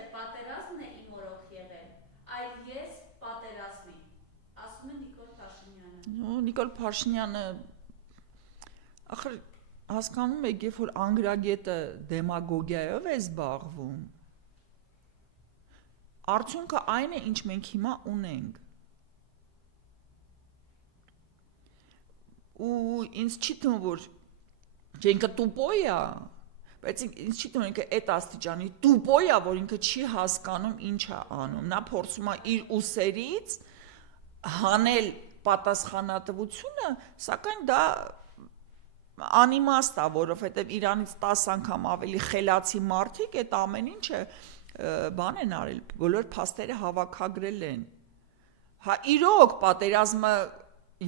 թե պատերազմն է իմ օրոք եղել, այլ ես պատերազմի, ասում է Նիկոլ Փաշինյանը։ Նիկոլ Փաշինյանը ախր հասկանում եք, երբ որ անգրագետը դեմագոգիայով է զբաղվում, արդյունքը այն է, ինչ մենք հիմա ունենք։ Ու ինձ չի թվում, որ ինքը տուպոյ է, բայց ինձ չի թվում, ինքը այդ աստիճանի տուպոյ է, որ ինքը չի հասկանում ինչ է անում։ Նա փորձում է իր ուսերից հանել պատասխանատվությունը, սակայն դա անիմաստ է, որովհետև Իրանից 10 անգամ ավելի խելացի մարդիկ այդ ամեն ինչը բան են արել, բոլոր փաստերը հավաքագրել են։ Հա իրոք պատերազմը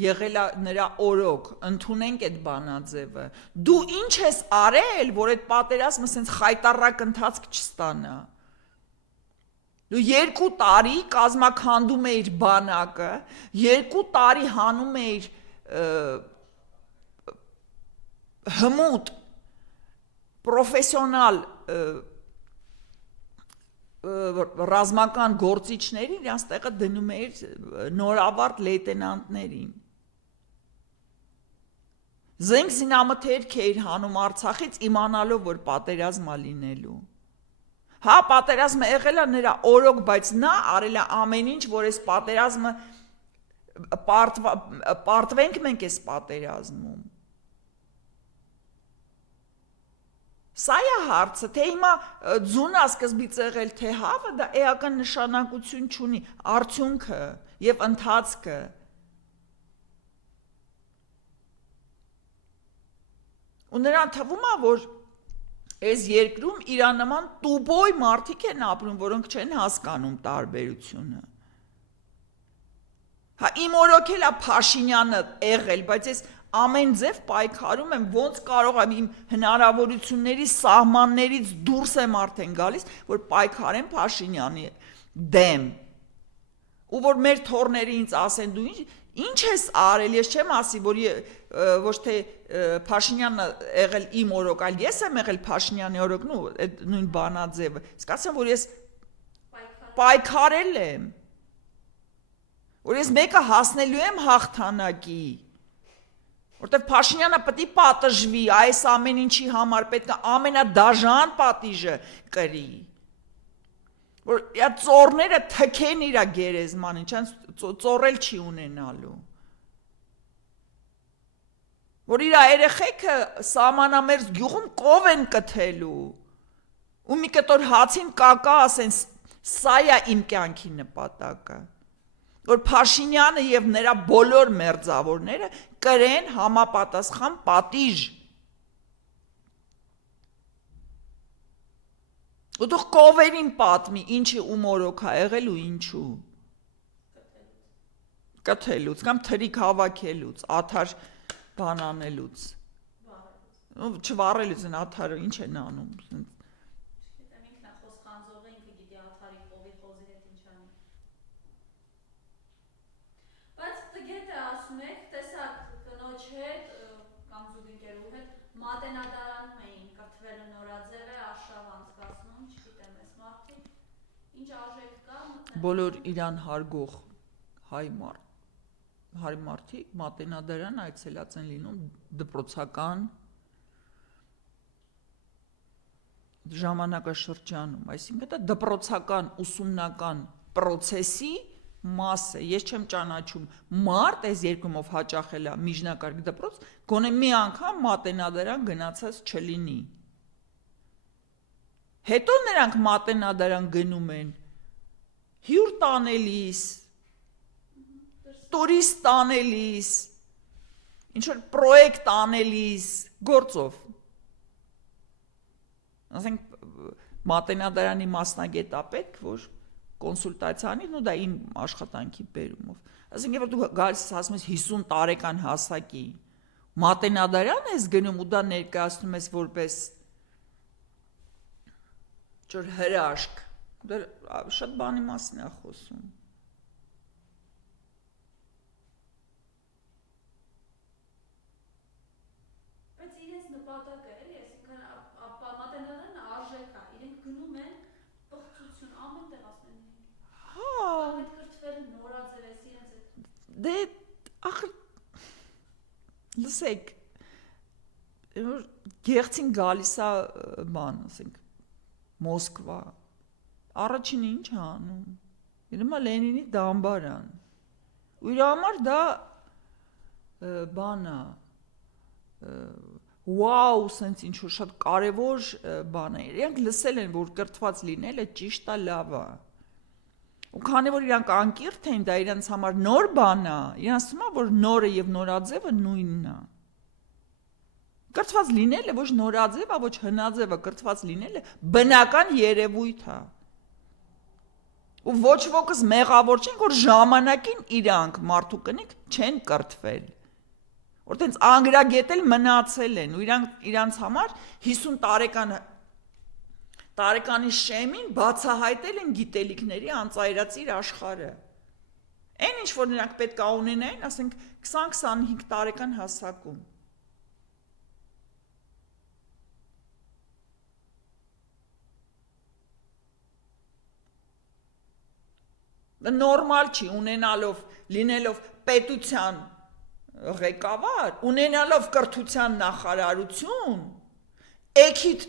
եղել է նրա օրոք, ընդունենք այդ բանաձևը։ Դու ինչ ես արել, որ այդ պատերազմը սենց խայտառակ ընթացք չստանա։ Դու 2 տարի կազմաքանդում էիր բանակը, 2 տարի հանում էիր հմուտ պրոֆեսիոնալ ռազմական գործիչների, իրանց տեղը դնում էիր նորավարտ լեյտենանտներին։ Զենք զինամթերք էիր հանում Արցախից, իմանալով, որ պատերազմ է լինելու։ Հա, պատերազմը եղել է նրա օրոք, բայց նա արել է ամեն ինչ, որ այս պատերազմը պարտվենք մենք այս պատերազմում։ Սա է հարցը, թե հիմա ձունը սկզբից եղել, թե հավը, դա էական նշանակություն չունի, արդյունքը եւ ընթացքը։ Ու նրան թվում է, որ այս երկրում իրանման տուբոյ մարդիկ են ապրում, որոնք չեն հասկանում տարբերությունը։ Հա իմ օրոք էլ է Փաշինյանը եղել, բայց ես ամեն ձև պայքարում եմ, ոնց կարող եմ իմ հնարավորությունների սահմաններից դուրս եմ արդեն գալիս, որ պայքարեմ Փաշինյանի դեմ։ Ու որ մեր թորները ինձ ասեն դու ինչ ես արել, ես չեմ ասի, որ ոչ թե Փաշինյանը եղել իմ օրոք, այլ ես եմ եղել Փաշինյանի օրոք, այդ նույն բանաձևը։ Իսկ ասեմ, որ ես պայքարել եմ, որ ես մեկը հասնելու եմ հաղթանակի, որտեվ Փաշինյանը պետք է պատժվի, այս ամեն ինչի համար պետք է ամենադաժան պատիժը կրի, որ ծոռները թքեն իր գերեզմանին, չեն ծոռել չի ունենալու, որ իր երեխեքը սահմանամերձ գյուղում կով են կթելու, ու մի կտոր հացին կակա ասեն, սա է իմ կյանքի նպատակը, որ Փաշինյանը եւ նրա բոլոր մերձավորները կրեն համապատասխան պատիժ։ Ու դու կովերին պատմի, ինչի ու մորոք է եղել ու ինչու։ Կթելուց կամ թրիկ հավաքելուց, աթար բանանելուց։ Չվառելուց են աթարը ինչ են անում։ Չգիտեմ, ինքն է խոսքանձողը, ինքը գիտի աթարի խոզի հետ ինչ անի։ Բայց տգետ է ասում եք, տեսակ կնոջ հետ կամ զուգընկերու հետ մատենադարանում էին կրթվելու նորաձև է, արշավ անցկացնում, չգիտեմ, այս մարդիկ ինչ արժեք կա մտնել։ Բոլոր իրան հարգող հայ մարդիկ մատենադարան այցելած են լինում դպրոցական ժամանակաշրջանում, այսինքն դա դպրոցական ուսումնական պրոցեսի մաս է, ես չեմ ճանաչում մարդ այս երկրումով հաճախել է միջնակարգ դպրոց, գոնե մի անգամ մատենադարան գնացած չլինի։ Հետո նրանք մատենադարան գնում են հյուր տանելիս, տուրիստ տանելիս, ինչ-որ պրոյեկտ անելիս, գործով։ Ասենք մատենադարանի մասնագետ է պետք, որ կոնսուլտացիա անի, ու դա իմ աշխատանքի բերումով։ Ասենք երբ դու գալիս ասում ես 50 տարեկան հասակի, մատենադարան ես գնում ու դա ներկայացնում ես որպես ջոր հրաշք, դա շատ բանի մասին է խոսում։ Բայց իրենց նպատակը էլի, այսինքն մատենադարանը արժեք է, իրենք գնում են պղծություն տեղ ասում են։ Հա, Այդ կրթվելը նորաձև է, իրենց այդ։ դե ախր լսեք, գեղցին գալիս է բան, ասենք, Մոսկվա, առաջինը ինչ է անում, իրում է Լենինի դամբարան, ու իր համար դա բան է, վաու, սենց ինչ-որ շատ կարևոր բան է, իրանք լսել են, որ կրթված լինելը ճիշտ է, լավ է, ու քանի որ իրանք անկիրթ են, դա իրանց համար նոր բան է, իրանք ասում է, որ նորը և նորաձևը նույնն է, կրթված լինելը ոչ նորաձևը, ոչ հնաձևը, կրթված լինելը բնական երևույթ է, ու ոչ ոքս մեղավոր չեն, որ ժամանակին իրանք մարդու կնիկ չեն կրթվել, որ տենց անգրագետել մնացել են, ու իրանց համար 50 տարեկանի շեմին բացահայտել են գիտելիքների անծայրածիր աշխարհը, այն ինչ որ նրանք պետք է ունենային, ասենք 20-25 տարեկան հասակում, նորմալ չի լինելով պետության ղեկավար, ունենալով կրթության նախարարություն, էքիդ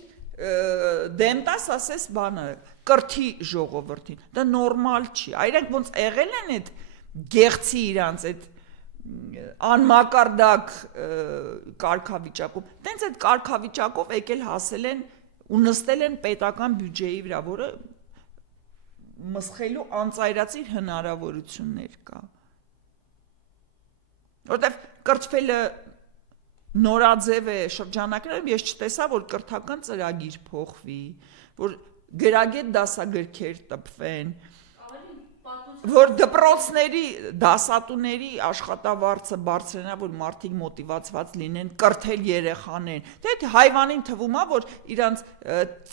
դեմ տաս ասես բանը, կրթի ժողովրդին, դա նորմալ չի, այրանք ոնց եղել են այդ գեղցի իրանց, այդ անմակարդակ կարգավիճակում, տենց այդ կարգավիճակով եկել հասել են ու նստել են պետական բյուջեի վրա, որը մսխելու անծայրածիր հնարավորություններ կա, որտեվ կրթվելը նորաձև է շրջանակներում, ես չտեսա, որ կրթական ծրագիր փոխվի, որ գրագետ դասագրքեր տպվեն, որ դպրոցների, դասատուների աշխատավարձը բարձրանա, որ մարդիկ մոտիվացված լինեն, կրթել երեխաներին, դե հայվանին թվում է, որ իրանց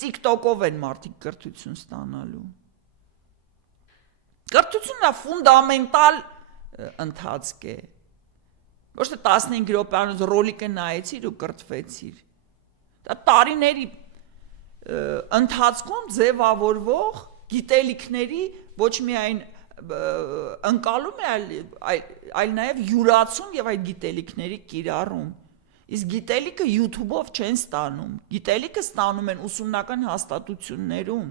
TikTok-ով են մարդիկ կրթություն ստանալու, կրթությունն է ֆունդամենտալ ընթացք է, ոչ թե 15 րոպեանոց ռոլիկը նայեցիր ու կրթվեցիր, դա տարիների ընթացքում ձևավորվող գիտելիքների ոչ միայն ընկալում է, այլ նաև յուրացում և այդ գիտելիքների կիրառում, իսկ գիտելիքը YouTube-ով չեն ստանում, գիտելիքը ստանում են ուսումնական հաստատություններում,